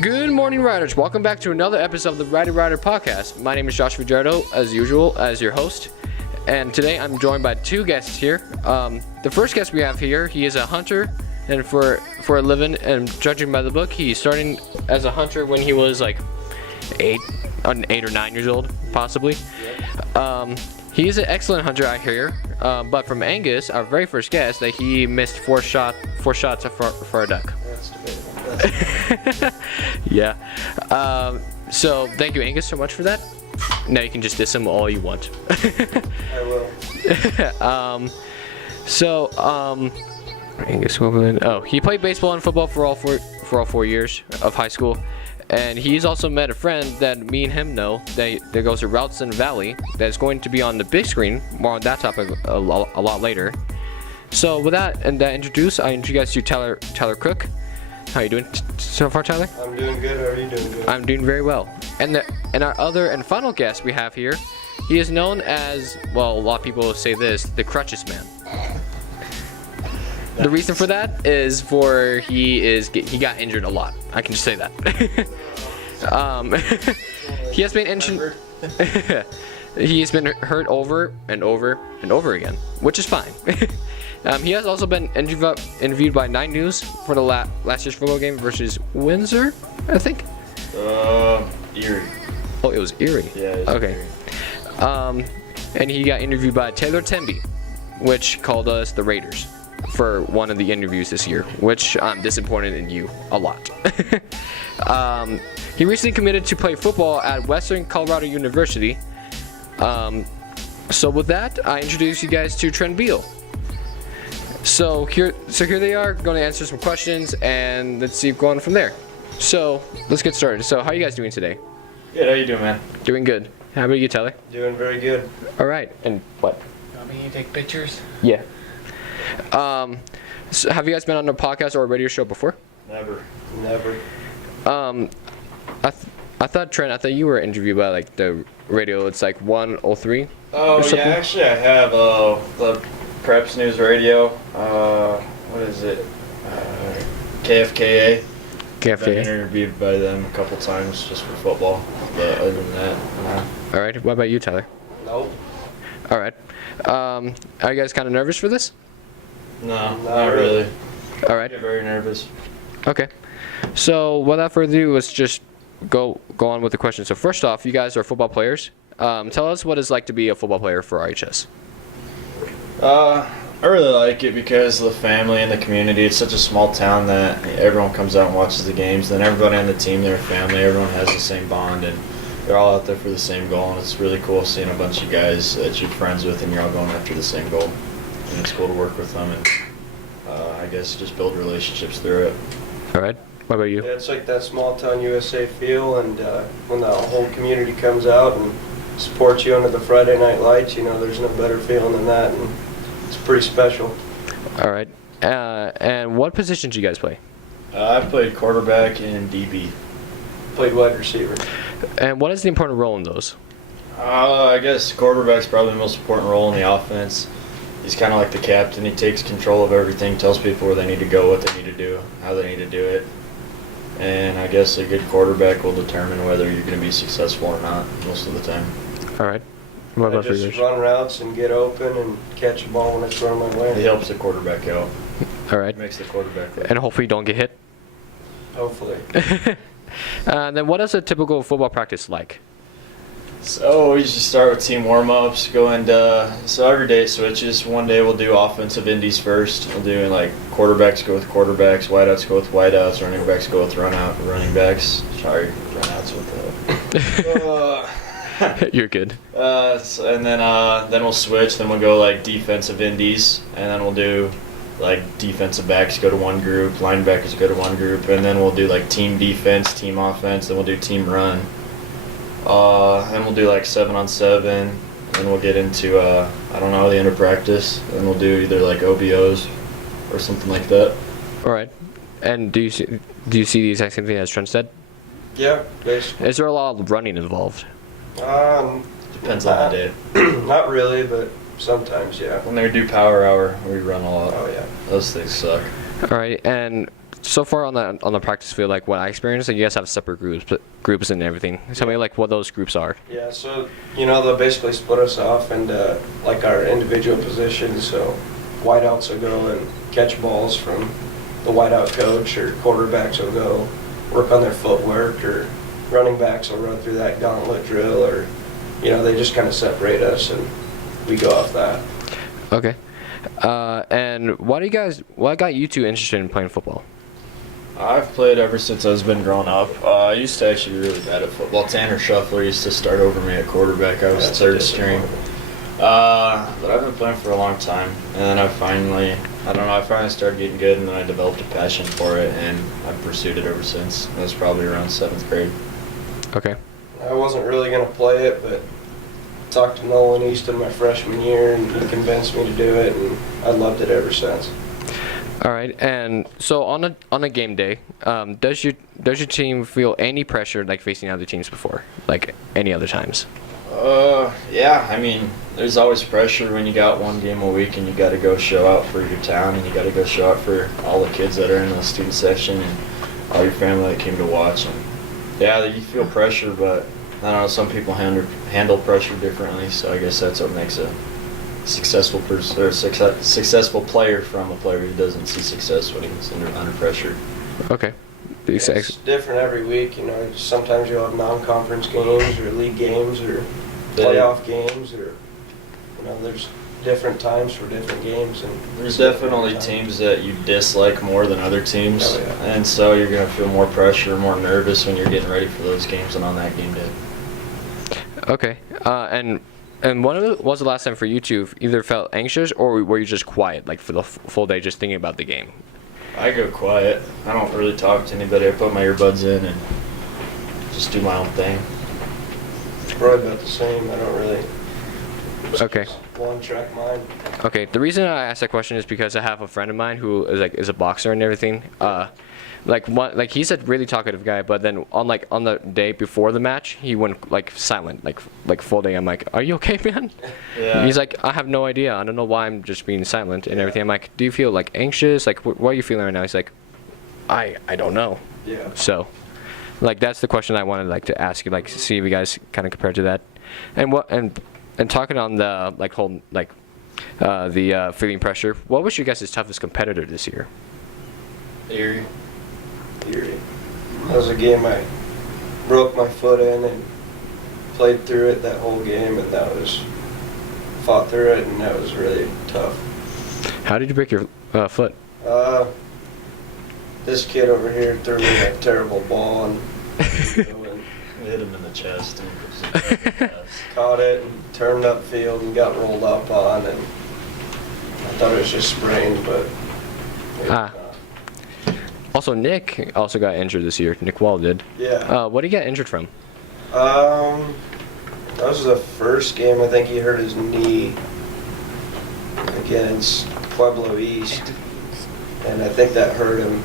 Good morning, riders. Welcome back to another episode of the Rowdy Rider podcast. My name is Josh Fajardo, as usual, as your host. And today I'm joined by two guests here. The first guest we have here, he is a hunter, and for a living, and judging by the book, he's starting as a hunter when he was like 8 or 9 years old, possibly. He is an excellent hunter, I hear. But from Angus, our very first guest, that he missed four shots for a duck. That's debatable. Yeah. So thank you, Angus, so much for that. Now you can just diss him all you want. I will. Angus Wimbledon. Oh, he played baseball and football for all 4 years of high school, and he's also met a friend that me and him know that goes to Routson Valley that's going to be on the big screen. More on that topic a lot later. So with that and that introduce, I introduce you to Tyler Crook. How are you doing so far, Tyler? I'm doing good. How are you doing? Good. I'm doing very well. And our other and final guest we have here, he is known as, well, a lot of people say this, the Crutches Man. The reason for that is he got injured a lot. I can just say that. He has been injured. He has been hurt over and over and over again, which is fine. He has also been interviewed by 9 News for the last year's football game versus Windsor, I think. Erie. Oh, it was Erie. Yeah. It was okay. Erie. And he got interviewed by Taylor Temby, which called us the Raiders for one of the interviews this year, which I'm disappointed in you a lot. He recently committed to play football at Western Colorado University. So with that, I introduce you guys to Trent Beall. So here they are, going to answer some questions, and let's see going from there. So let's get started. So how are you guys doing today? Good. How you doing, man? Doing good. How about you, Tyler? Doing very good. All right. And what? You want me to take pictures? Yeah. So have you guys been on a podcast or a radio show before? Never. I thought you were interviewed by like the radio. It's like 103. Oh yeah, actually I have the Preps News Radio. What is it? KFKA. I've been interviewed by them a couple times just for football. But other than that, All right. What about you, Tyler? Nope. All right. Are you guys kind of nervous for this? no, not really. All I right. get very nervous. Okay. So without further ado, let's just go on with the question. So first off, you guys are football players. Tell us what it's like to be a football player for RHS. I really like it because of the family and the community. It's such a small town that everyone comes out and watches the games. Then everybody on the team, they're family. Everyone has the same bond, and they're all out there for the same goal. And it's really cool seeing a bunch of guys that you're friends with, and you're all going after the same goal. And it's cool to work with them, and I guess just build relationships through it. All right. What about you? Yeah, it's like that small town USA feel, and when the whole community comes out and supports you under the Friday night lights, you know, there's no better feeling than that, and it's pretty special. All right. And what position do you guys play? I've played quarterback and DB. Played wide receiver. And what is the important role in those? I guess quarterback's probably the most important role in the offense. He's kind of like the captain. He takes control of everything, tells people where they need to go, what they need to do, how they need to do it. And I guess a good quarterback will determine whether you're going to be successful or not most of the time. All right. What I about for just yours? run routes and get open and catch the ball when it's thrown my He way. helps the quarterback out. All right. Makes the quarterback look. And hopefully you don't get hit. Hopefully. Then what is a typical football practice like? So we usually start with team warm-ups, go into, so every day it switches. One day we'll do offensive indies first. We'll do like quarterbacks go with quarterbacks, wideouts go with wideouts, running backs go with running backs. Sorry, runouts with You're good. And then we'll switch. Then we'll go like defensive indies, and then we'll do like defensive backs go to one group, linebackers go to one group, and then we'll do like team defense, team offense. Then we'll do team run. And we'll do like 7-on-7. Then we'll get into I don't know, the end of practice. Then we'll do either like OBOs or something like that. All right. And do you see the exact same thing as Trent said? Yeah, basically. Is there a lot of running involved? Depends on the day. Not really, but sometimes, yeah. When they do power hour, we run a lot. Oh, yeah. Those things suck. All right. And so far on the practice field, like what I experienced, like you guys have separate groups and everything. Tell me like what those groups are. Yeah, so, they'll basically split us off into, like, our individual positions. So wideouts will go and catch balls from the wideout coach, or quarterbacks will go work on their footwork, or running backs will run through that gauntlet drill, or, they just kind of separate us and we go off that. Okay. And what got you two interested in playing football? I've played ever since I've been growing up. I used to actually be really bad at football. Tanner Shuffler used to start over me at quarterback. I was third string. But I've been playing for a long time. And then I finally started getting good, and then I developed a passion for it, and I've pursued it ever since. It was probably around 7th grade. Okay. I wasn't really going to play it, but talked to Nolan Easton my freshman year, and he convinced me to do it, and I loved it ever since. All right, and so on a game day, does your team feel any pressure like facing other teams before, like any other times? Yeah. I mean, there's always pressure when you got one game a week and you got to go show out for your town, and you got to go show out for all the kids that are in the student section and all your family that came to watch. And yeah, you feel pressure, but I don't know. Some people handle pressure differently, so I guess that's what makes a successful person or successful player from a player who doesn't see success when he's under pressure. Okay. It's different every week. Sometimes you'll have non-conference games or league games or playoff games, or there's different times for different games. And there's definitely teams that you dislike more than other teams, oh, yeah. And so you're going to feel more pressure, more nervous when you're getting ready for those games and on that game day. Okay. And when was the last time for you two either felt anxious or were you just quiet, like for the full day, just thinking about the game? I go quiet. I don't really talk to anybody. I put my earbuds in and just do my own thing. It's probably about the same. I don't really. Okay. One-track mind. Okay. The reason I asked that question is because I have a friend of mine who is a boxer and everything. He's a really talkative guy, but then on the day before the match, he went silent, like full day. I'm like, "Are you okay, man?" Yeah. He's like, "I have no idea. I don't know why I'm just being silent and everything." I'm like, "Do you feel anxious? What are you feeling right now?" He's like, "I don't know." Yeah. So, that's the question I wanted to ask you, see if you guys kind of compare to that, and talking on the whole the feeling pressure. What was your guys' toughest competitor this year? Erie. That was a game I broke my foot in and played through it that whole game, and fought through it, and that was really tough. How did you break your foot? This kid over here threw me a terrible ball and hit him in the chest. And caught it and turned upfield and got rolled up on, and I thought it was just sprained, but Also, Nick also got injured this year. Nick Wall did. Yeah. What did he get injured from? That was the first game. I think he hurt his knee against Pueblo East, and I think that hurt him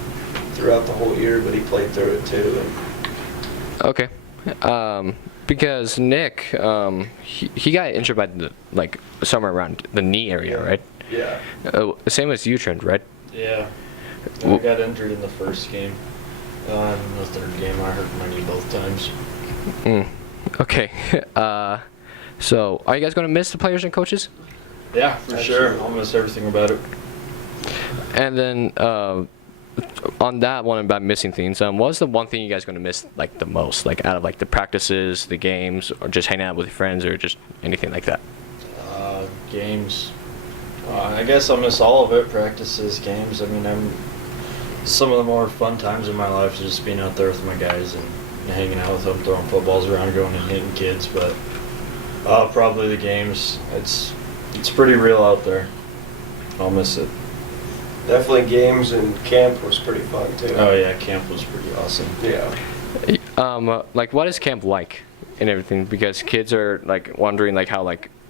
throughout the whole year, but he played through it too. Okay. Because Nick, he got injured by somewhere around the knee area, right? Yeah. Same as you, Trent, right? Yeah. I got injured in the first game. In the third game, I hurt my knee both times. Okay. So, are you guys going to miss the players and coaches? Yeah, for sure. I'll miss everything about it. And then, on that one about missing things, what's the one thing you guys going to miss the most, out of the practices, the games, or just hanging out with your friends, or just anything like that? Games. I guess I'll miss all of it. Practices, games. I mean, some of the more fun times in my life is just being out there with my guys and hanging out with them, throwing footballs around, going and hitting kids. But probably the games. It's pretty real out there. I'll miss it. Definitely games, and camp was pretty fun too. Oh yeah, camp was pretty awesome. Yeah. What is camp like and everything? Because kids are wondering how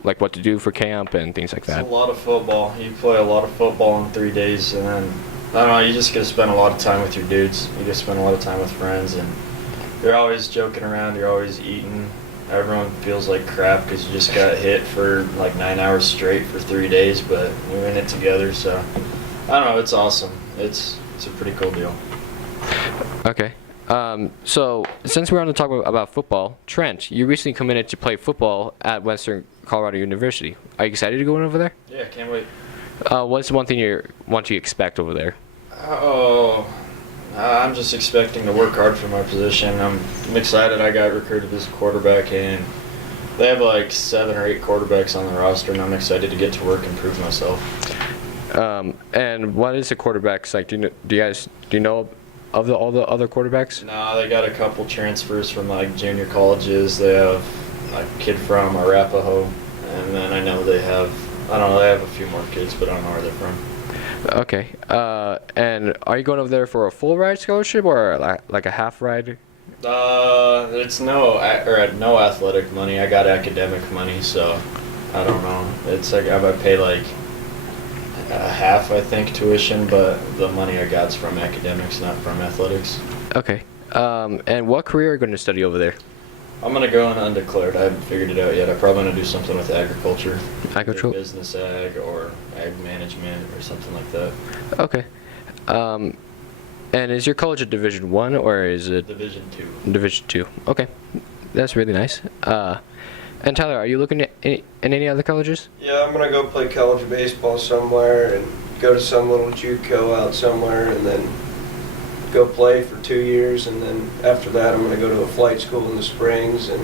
what to do for camp and things like that. It's a lot of football. You play a lot of football in 3 days, and then I don't know. You just get to spend a lot of time with your dudes. You get to spend a lot of time with friends, and you're always joking around. You're always eating. Everyone feels like crap because you just got hit for 9 hours straight for 3 days, but we win it together. So I don't know. It's awesome. It's it's a pretty cool deal. Okay. So since we're on the talk about football, Trent, you recently committed to play football at Western Colorado University. Are you excited to go in over there? Yeah, can't wait. What's one thing you expect over there? Oh, I'm just expecting to work hard for my position. I'm excited I got recruited as a quarterback, and they have like 7 or 8 quarterbacks on the roster, and I'm excited to get to work and prove myself. And what is the quarterbacks like? Do you know of all the other quarterbacks? No, they got a couple transfers from like junior colleges. They have a kid from Arapahoe, and then I know they have a few more kids, but I don't know where they're from. Okay. And are you going over there for a full ride scholarship or like a half ride? It's no athletic money. I got academic money, so I don't know. It's like I might pay like half, I think, tuition, but the money I got's from academics, not from athletics. Okay. And what career are you going to study over there? I'm gonna go in undeclared. I haven't figured it out yet. I'm probably gonna do something with agriculture. Agriculture? Like business ag or ag management or something like that. Okay. And is your college a Division I or is it Division II. Division II? Okay. That's really nice. And Tyler, are you looking at any other colleges? Yeah, I'm gonna go play college baseball somewhere and go to some little JUCO out somewhere, and then go play for 2 years, and then after that I'm gonna go to a flight school in the Springs and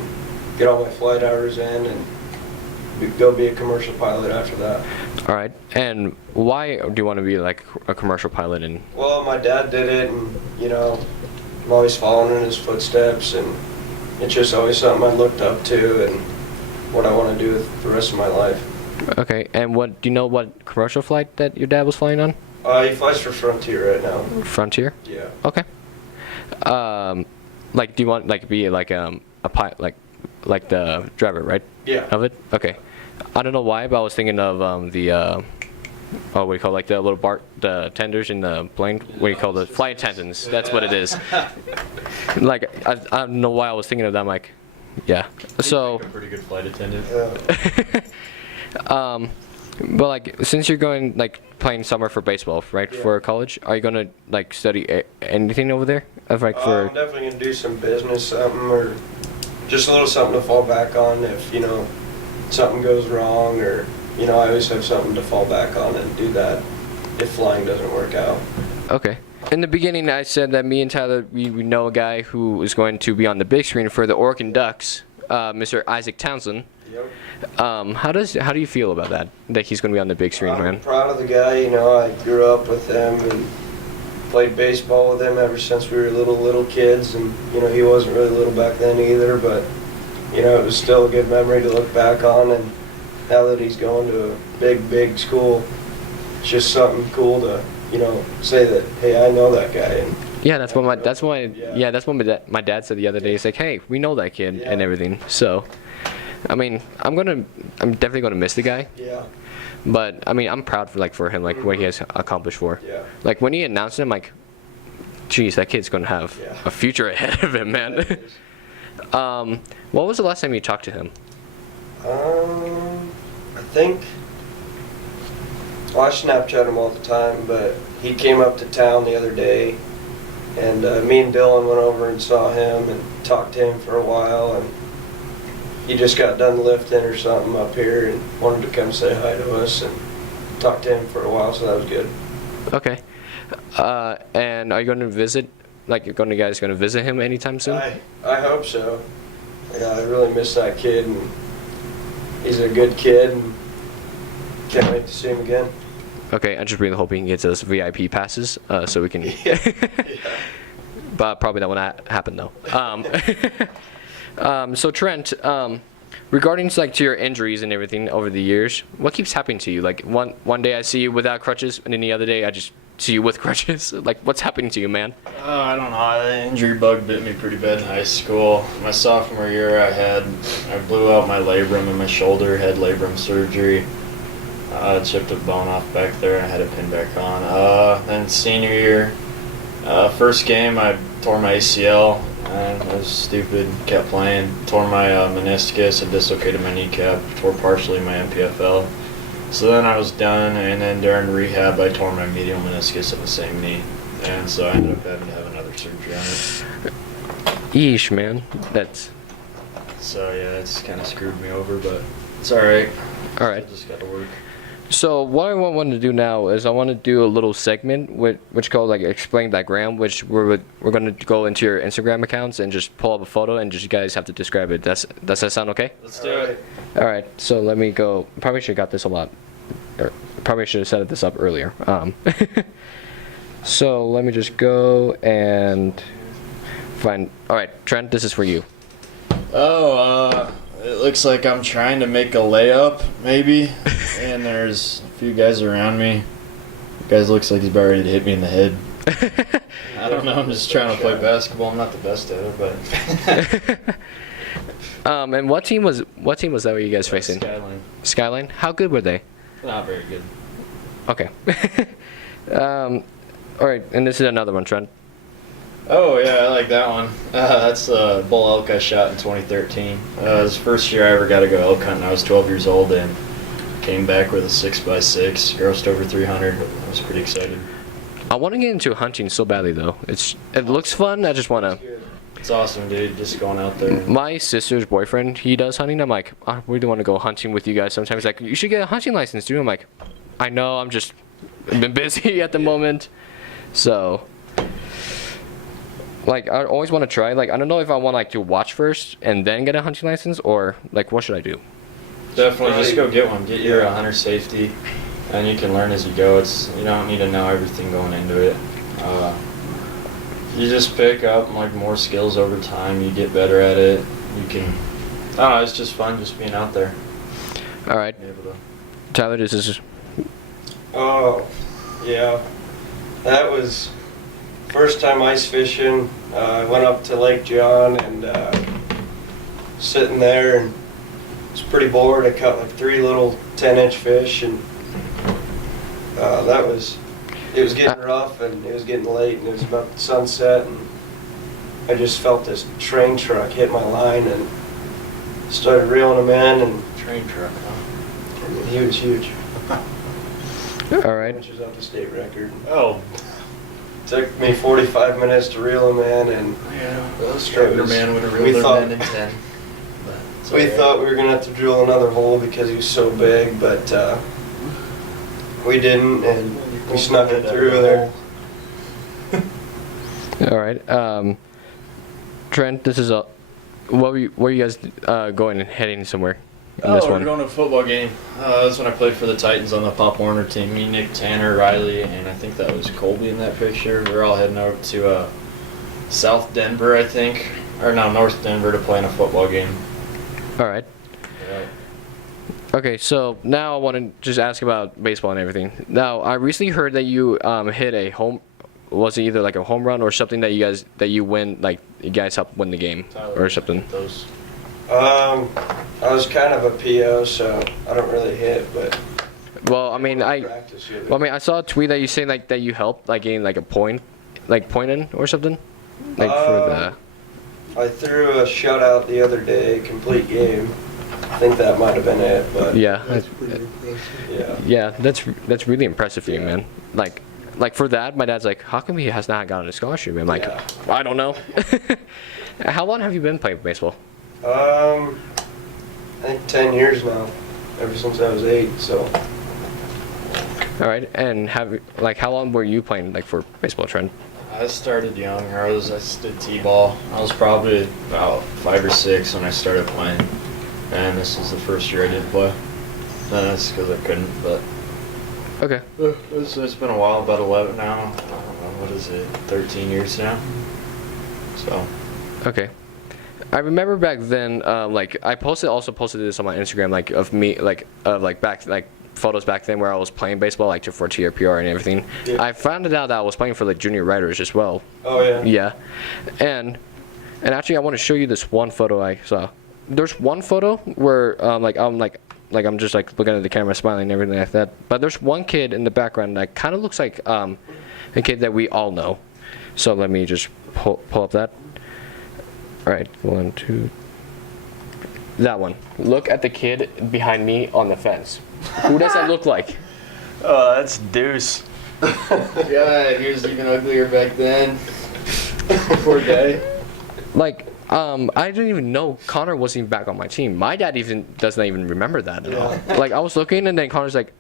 get all my flight hours in and go be a commercial pilot after that. All right. And why do you want to be like a commercial pilot? And Well, my dad did it, and I'm always following in his footsteps, and it's just always something I looked up to and what I want to do with the rest of my life. okay. And do you know what commercial flight that your dad was flying on? He flies for Frontier right now. Frontier. Yeah. Okay. Like, do you want like be like a pilot, like the driver, right? Yeah. Of it. Okay. I don't know why, but I was thinking of what do you call like the little the tenders in the plane? What do you call the flight attendants? That's what it is. Like I don't know why I was thinking of that. I'm like, yeah. So. I'm a pretty good flight attendant. But like since you're going like playing summer for baseball, right, Yeah. for college, are you gonna like study anything over there? I'm I'm definitely gonna do some business, something, or just a little something to fall back on if something goes wrong, or I always have something to fall back on and do that if flying doesn't work out. Okay. In the beginning, I said that me and Tyler, we know a guy who is going to be on the big screen for the Oregon Ducks, Mr. Isaac Townsend. Yep. How do you feel about that he's going to be on the big screen, I'm man? proud of the guy. I grew up with him and played baseball with him ever since we were little kids, and he wasn't really little back then either, but it was still a good memory to look back on. And now that he's going to a big school, it's just something cool to say that, hey, I know that guy. And Yeah, that's what my dad said the other day. He's like, hey, we know that kid and everything. So, I mean, I'm definitely gonna miss the guy. Yeah. But I mean, I'm proud for him, like what he has accomplished for. Yeah. Like when he announced it, I'm like, geez, that kid's gonna have a future ahead of him, man. What was the last time you talked to him? I think. Well, I Snapchat him all the time, but he came up to town the other day, and me and Dylan went over and saw him and talked to him for a while, and he just got done lifting or something up here and wanted to come say hi to us and talk to him for a while, so that was good. Okay. And are you going to visit? Like, you guys going to visit him anytime soon? I hope so. Yeah, I really miss that kid, and he's a good kid, and can't wait to see him again. Okay, I'm just really hoping he gets us VIP passes, so we can. Yeah. But probably that won't happen though. So Trent, regarding to your injuries and everything over the years, what keeps happening to you? Like one day I see you without crutches, and then the other day I just see you with crutches. Like, what's happening to you, man? I don't know. The injury bug bit me pretty bad in high school. My sophomore year, I blew out my labrum in my shoulder, had labrum surgery. Chipped a bone off back there, and I had it pinned back on. Then senior year, first game, I tore my ACL. I was stupid, kept playing. Tore my meniscus and dislocated my kneecap. Tore partially my MPFL. So then I was done, and then during rehab, I tore my medial meniscus in the same knee. and so I ended up having to have another surgery on it. Yeesh, man. That's So yeah, that's kind of screwed me over, but it's all right. all right. I just got to work. So what I want to do now is I want to do a little segment which called like explain diagram, which we're going to go into your Instagram accounts and just pull up a photo and just you guys have to describe it. Does that sound okay? Let's do it. All right. So let me go. Probably should have got this a lot. Or probably should have set this up earlier. So let me just go and find. All right, Trent, this is for you. Oh, it looks like I'm trying to make a layup, maybe, and there's a few guys around me. The guy looks like he's about ready to hit me in the head. I don't know, I'm just trying to play basketball. I'm not the best at it, but... And what team was that were you guys facing? Skyline. Skyline? How good were they? Not very good. Okay. All right, and this is another one, Trent. Oh, yeah, I like that one. That's the bull elk I shot in 2013. It was the first year I ever got to go elk hunting. I was 12 years old and came back with a 6x6, grossed over 300. I was pretty excited. I want to get into hunting so badly, though. It looks fun. I just want to. It's awesome, dude, just going out there. My sister's boyfriend, he does hunting. I'm like, I really want to go hunting with you guys sometimes. Like, you should get a hunting license, dude. I'm like, I know, I've been busy at the moment. So, like, I always want to try. Like, I don't know if I want like to watch first and then get a hunting license, or like, what should I do? Definitely, just go get one. Get your hunter safety, and you can learn as you go. You don't need to know everything going into it. You just pick up like more skills over time. You get better at it. You can. I don't know. It's just fun just being out there. All right, Tyler, this is. Oh, yeah. That was first time ice fishing. I went up to Lake John and sitting there and was pretty bored. I caught like 3 little 10-inch fish and it was getting rough and it was getting late and it was about sunset and I just felt this train truck hit my line and started reeling him in and Train truck, huh? I mean, he was huge. All right. Which was up to state record. Oh. Took me 45 minutes to reel him in, and Yeah, well, Striker man would have we reeled their thought- men in 10. But it's we alright. thought we were gonna have to drill another hole because he was so big, but we didn't, and we snuck it through there. All right. Trent, this is a. What were you guys going and heading somewhere? In this Oh, we're one? going to a football game. That's when I played for the Titans on the Pop Warner team. Me, Nick, Tanner, Riley, and I think that was Colby in that picture. We were all heading out to South Denver, I think. Or no, North Denver to play in a football game. All right. Yeah. Okay, so now I want to just ask about baseball and everything. Now, I recently heard that you hit a home. Was it either like a home run or something that you win, like you guys helped win the game Tyler, or something? Those. I was kind of a PO, so I don't really hit, but Well, I mean, practice with it. I saw a tweet that you saying like that you helped like getting like a point in or something, like for I threw a shutout the other day, complete game. I think that might have been it, but the yeah. That's pretty impressive. yeah. Yeah, that's really impressive for you, man. Like for that, my dad's like, how come he has not gotten a scholarship? I'm like, Yeah. I don't know. How long have you been playing baseball? I think 10 years now, ever since I was 8. So All right, and how long were you playing like for baseball, Trent? I started young. I did t-ball. I was probably about 5 or 6 when I started playing, and this is the first year I didn't play. That's because I couldn't. But Okay. it's been a while. About 11 now. I don't know, what is it? 13 years now. So. Okay. I remember back then, like I also posted this on my Instagram, like of me, back photos back then where I was playing baseball, like for TRPR and everything. Yeah. I found it out that I was playing for like junior riders as well. oh yeah. Yeah, and actually I want to show you this one photo I saw. There's one photo where I'm just like looking at the camera, smiling and everything like that. But there's one kid in the background that kind of looks like a kid that we all know. So let me just pull up that. All right, 1, 2. That one. Look at the kid behind me on the fence. Who does that look like? Oh, that's Deuce. Yeah, he was even uglier back then. Poor guy. Like, I didn't even know Connor wasn't even back on my team. My dad even doesn't even remember that at all. Like, I was looking, and then Connor's like,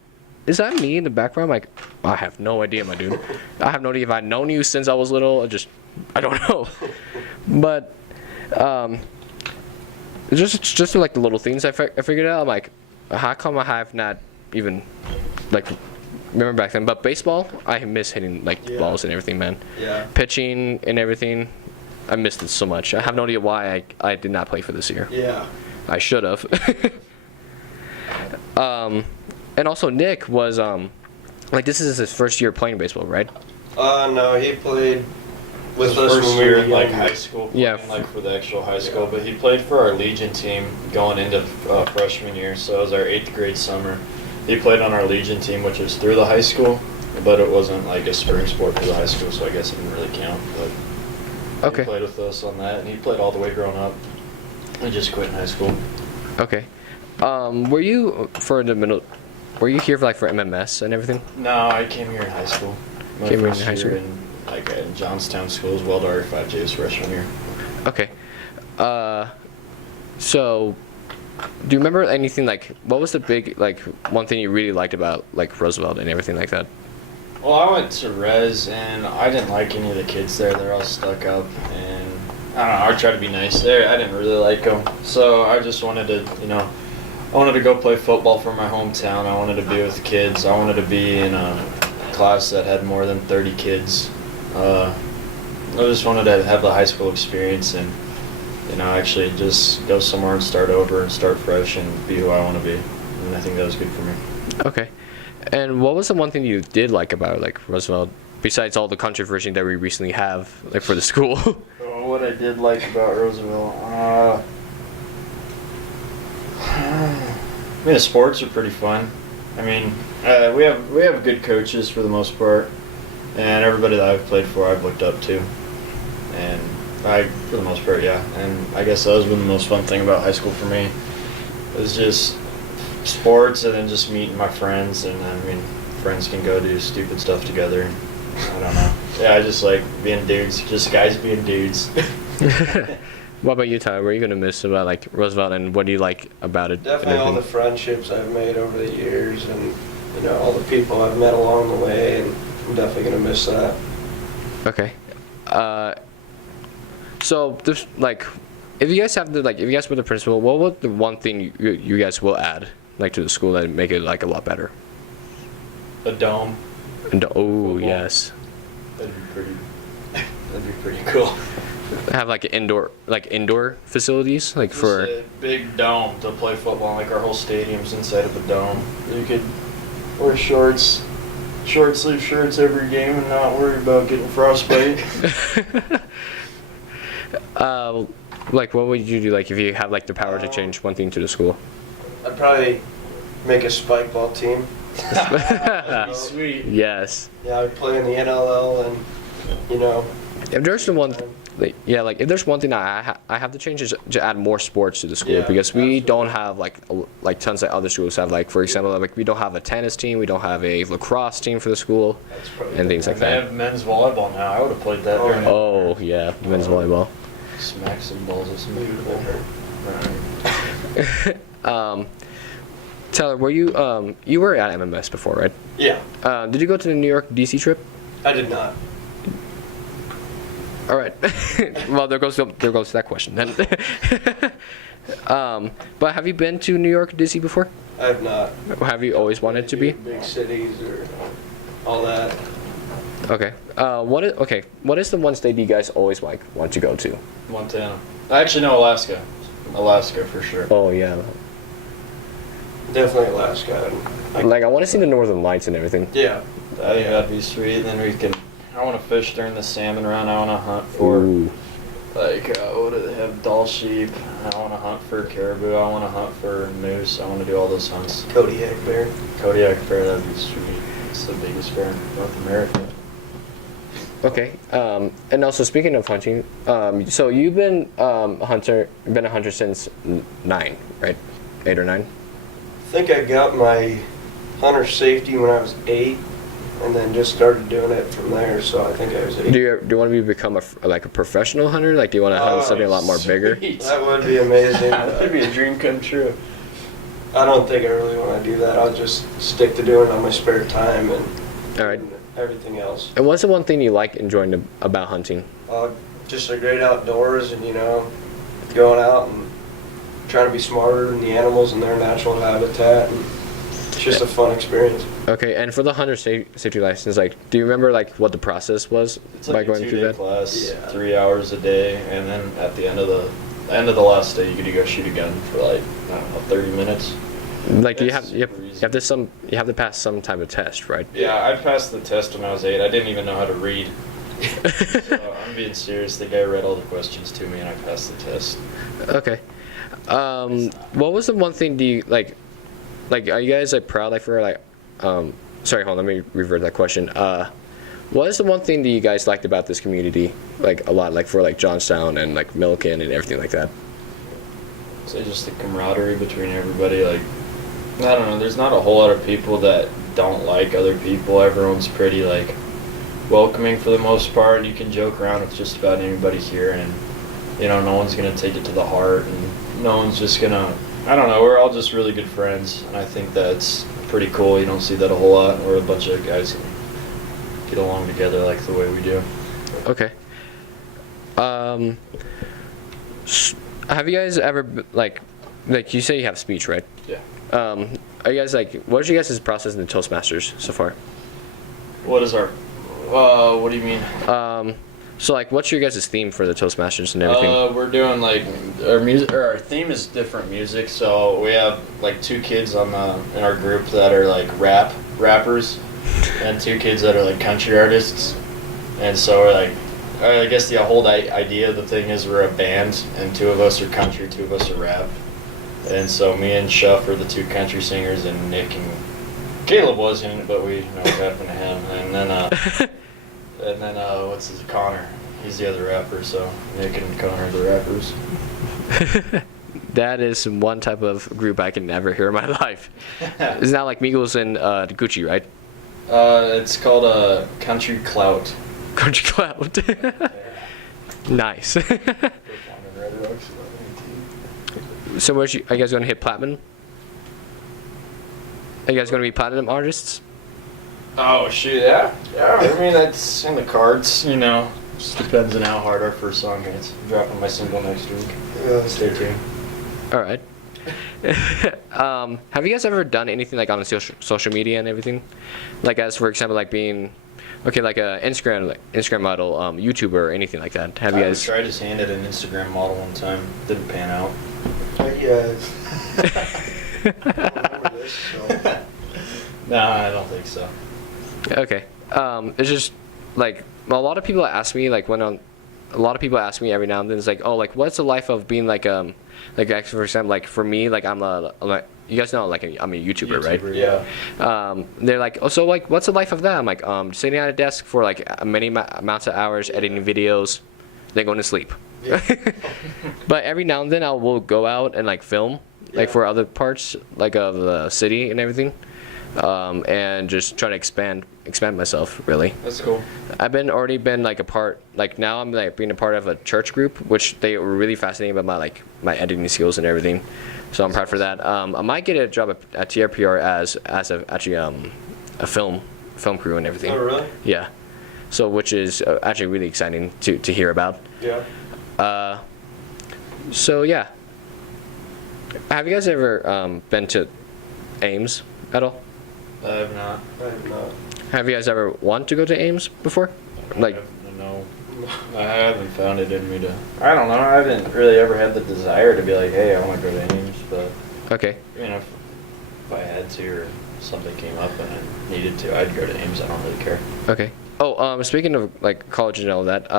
"Is that me in the background?" I'm like, I have no idea, my dude. I have no idea if I've known you since I was little. I don't know. But, just like the little things I figured out. I'm like, how come I have not even, like, remember back then? But baseball, I miss hitting, like, balls and everything, man. Yeah. Pitching and everything, I missed it so much. I have no idea why I did not play for this year. Yeah. I should have. And also Nick was, like, this is his first year playing baseball, right? No, he played with His us first when we year were in like younger. high school, Yeah. playing, like for the actual high school, but he played for our Legion team going into freshman year, so it was our 8th grade summer. He played on our Legion team, which is through the high school, but it wasn't like a spring sport for the high school, so I guess it didn't really count. But Okay. he played with us on that, and he played all the way growing up. He just quit in high school. Okay. Were you were you here for, like, for MMS and everything? No, I came here in high school. My Came here in first high year school? in Johnstown School as well, to R5J was freshman year. Okay. So, do you remember anything, like, what was the big, like, one thing you really liked about, like, Roosevelt and everything like that? Well, I went to Res, and I didn't like any of the kids there. They're all stuck up, and I don't know, I tried to be nice there. I didn't really like them. So I just wanted to, I wanted to go play football for my hometown. I wanted to be with kids. I wanted to be in a class that had more than 30 kids. I just wanted to have the high school experience and, actually just go somewhere and start over and start fresh and be who I want to be. And I think that was good for me. Okay. And what was the one thing you did like about, like, Roosevelt, besides all the controversy that we recently have, like, for the school? What I did like about Roosevelt, the sports are pretty fun. I mean, we have good coaches for the most part, and everybody that I've played for, I've looked up to, and for the most part, yeah. And I guess that was been the most fun thing about high school for me. It was just sports, and then just meeting my friends, and I mean, friends can go do stupid stuff together. I don't know. Yeah, I just like being dudes, just guys being dudes. What about you, Tyler? What are you gonna miss about, like, Roosevelt, and what do you like about it? Definitely all the friendships I've made over the years, and all the people I've met along the way, and I'm definitely gonna miss that. Okay. So there's, like, if you guys were the principal, what would the one thing you guys will add, like, to the school that make it, like, a lot better? A dome. And Football. yes, That'd be pretty cool. have, like, indoor facilities, like, Just for. a big dome to play football. Like our whole stadium's inside of a dome. You could wear short sleeve shirts every game and not worry about getting frostbite. Like, what would you do, like, if you have, like, the power to change one thing to the school? I'd probably make a spike ball team. That'd be sweet. Yes. Yeah, I'd play in the NLL, and If there's the one, if there's one thing that I have to change is to add more sports to the school, Yeah, because we absolutely. don't have like tons of other schools have, like, for example, like, we don't have a tennis team, we don't have a lacrosse team for the school, that's probably and things like They that. have men's volleyball now. I would have played that during Oh yeah, men's volleyball. smack some balls with some people. Tyler, were you were at MMS before, right? Yeah, Did you go to the New York DC trip? I did not. All right. Well, there goes that question then. But have you been to New York DC before? I have not. Have you always wanted to be? Big cities or all that. Okay. What is the one state you guys always want to go to? Montana. I actually know Alaska. Alaska for sure. Oh yeah. Definitely Alaska. Like, I want to see the Northern Lights and everything. Yeah. I think that'd be sweet. Then I want to fish during the salmon run. I want to hunt for, Ooh. like, what do they have? Doll sheep. I want to hunt for caribou. I want to hunt for moose. I want to do all those hunts. Kodiak bear. Kodiak bear, that'd be sweet. It's the biggest bear in North America. Okay. And also, speaking of hunting, so you've been a hunter since 9, right? 8 or 9. I think I got my hunter safety when I was 8, and then just started doing it from there. So I think I was 8. Do you want to become a professional hunter? Like, do you want to hunt something a lot more bigger? That would be amazing. That'd be a dream come true. I don't think I really want to do that. I'll just stick to doing it on my spare time and All right. everything else. And what's the one thing you like enjoying about hunting? Just the great outdoors, and going out and trying to be smarter than the animals in their natural habitat. And it's just a fun experience. Okay, and for the hunter safety license, like, do you remember like what the process was It's like a going through 2-day that? class, Yeah. 3 hours a day, and then at the end of the last day, you get to go shoot a gun for like, I don't know, 30 minutes. Like, you It's have super easy. you have to pass some type of test, right? Yeah, I passed the test when I was 8. I didn't even know how to read. So I'm being serious. The guy read all the questions to me, and I passed the test. Okay. What was the one thing do you like? Like, are you guys like proud like for like? Sorry, hold on. Let me revert that question. What is the one thing that you guys liked about this community like a lot, like for like Johnstown and like Milliken and everything like that? So just the camaraderie between everybody. Like, I don't know. There's not a whole lot of people that don't like other people. Everyone's pretty like welcoming for the most part. You can joke around with just about anybody here, and no one's gonna take it to the heart, and no one's just gonna. I don't know. We're all just really good friends, and I think that's pretty cool. You don't see that a whole lot. We're a bunch of guys that get along together like the way we do. Okay. Have you guys ever like you say you have speech, right? Yeah. Are you guys like what's your guys' process in the Toastmasters so far? What is our? What do you mean? So like what's your guys' theme for the Toastmasters and everything? We're doing like our music, or our theme is different music. So we have like 2 kids in our group that are like rappers, and 2 kids that are like country artists. And so we're like, I guess the whole idea of the thing is we're a band, and 2 of us are country, 2 of us are rap. And so me and Shuff are the 2 country singers, and Nick and Caleb was in it, but we know what happened to him. And then what's his Connor? He's the other rapper. So Nick and Connor are the rappers. That is one type of group I can never hear in my life. It's not like Migos and Gucci, right? It's called Country Clout. Country Cloud. Nice. So are you guys going to hit platinum? Are you guys going to be platinum artists? Oh shoot, yeah. I mean that's in the cards. Just depends on how hard our first song hits. I'm dropping my single next week. Stay tuned. All right. Have you guys ever done anything like on social media and everything? Like as for example, like being like a Instagram model, YouTuber, or anything like that. Have you guys tried his hand at an Instagram model one time? Didn't pan out. Yeah. I don't remember this, so. Nah, I don't think so. Okay. It's just like a lot of people ask me like a lot of people ask me every now and then, it's like, oh, like what's the life of being like for example, like for me, like I'm you guys know like I'm a YouTuber, right? Yeah. They're like, oh, so like what's the life of that? I'm like sitting at a desk for like many amounts of hours editing videos, then going to sleep. Yeah. But every now and then I will go out and like film like for other parts like of the city and everything. And just try to expand myself really. That's cool. I've already been like a part, like now I'm like being a part of a church group, which they were really fascinated about my editing skills and everything. So I'm proud for that. I might get a job at TRPR as a film crew and everything. Oh really? Yeah. So which is actually really exciting to hear about. Yeah. So yeah. Have you guys ever been to Ames at all? I have not. I have not. Have you guys ever want to go to Ames before? Like, No. I haven't found it in me to. I don't know. I haven't really ever had the desire to be like, hey, I want to go to Ames, but okay. if I had to or something came up and I needed to, I'd go to Ames. I don't really care. Okay. Oh, speaking of like college and all that,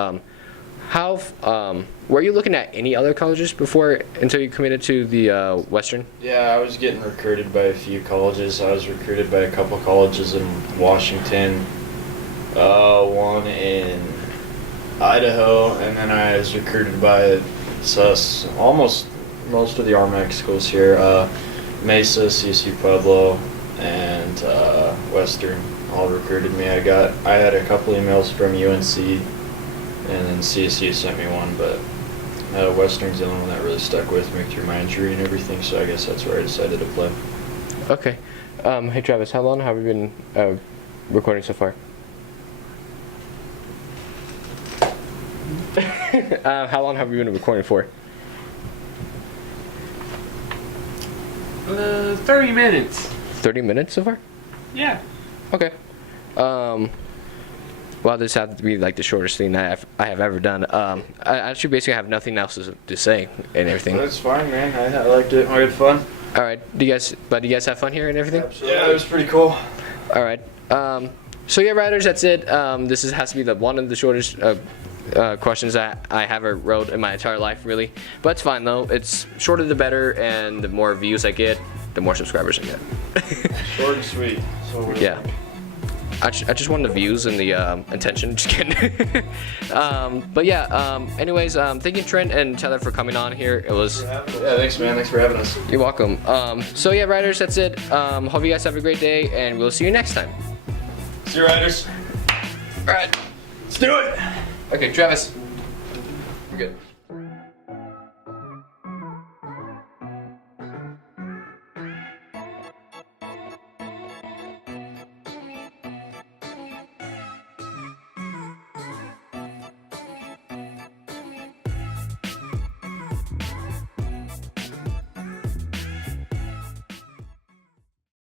how were you looking at any other colleges before until you committed to the Western? Yeah, I was getting recruited by a few colleges. I was recruited by a couple colleges in Washington, one in Idaho, and then I was recruited by almost most of the RMAC schools here, Mesa, CSU Pueblo, and Western all recruited me. I had a couple emails from UNC, and then CSU sent me one, but Western's the only one that really stuck with me through my injury and everything. So I guess that's where I decided to play. Okay. Hey Travis, how long have you been recording so far? How long have you been recording for? 30 minutes. 30 minutes so far? Yeah. Okay. Well, this has to be like the shortest thing I have ever done. I actually basically have nothing else to say and everything. That's fine, man. I liked it. I had fun. All right. Do you guys have fun here and everything? Yeah, it was pretty cool. All right. So yeah, Riders, that's it. This has to be one of the shortest questions that I ever wrote in my entire life, really. But it's fine though. It's shorter the better, and the more views I get, the more subscribers I get. Short and sweet. So Yeah. I just want the views and the attention. Just kidding. But yeah. Anyways, thank you, Trent and Tyler, for coming on here. It was. Yeah, thanks, man. Thanks for having us. You're welcome. So yeah, Riders, that's it. Hope you guys have a great day, and we'll see you next time. See you, Riders. All right. Let's do it. Okay, Travis. We're good.